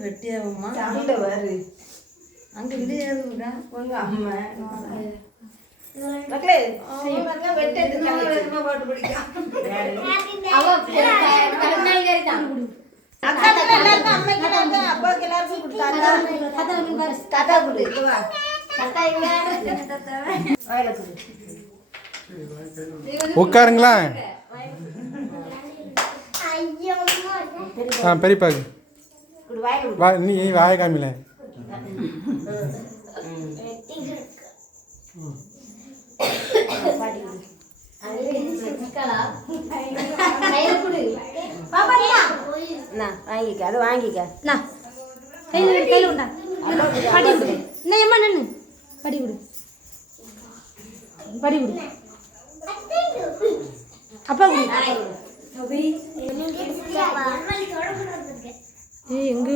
வெட்டியாகுமா அங்க இல்லையா அம்மா மக்களே வெட்டு பாட்டு பிடிக்கும் அப்பாவுக்கு எல்லாருக்கும் உட்காருங்களா பெரியப்பாக்கு நீ வாய காமில வாங்கிக்க அது வாங்கிக்க கையில் உண்டா படி விடு என்ன எம்மா நின்று படி விடு படி விடு அப்பா எங்க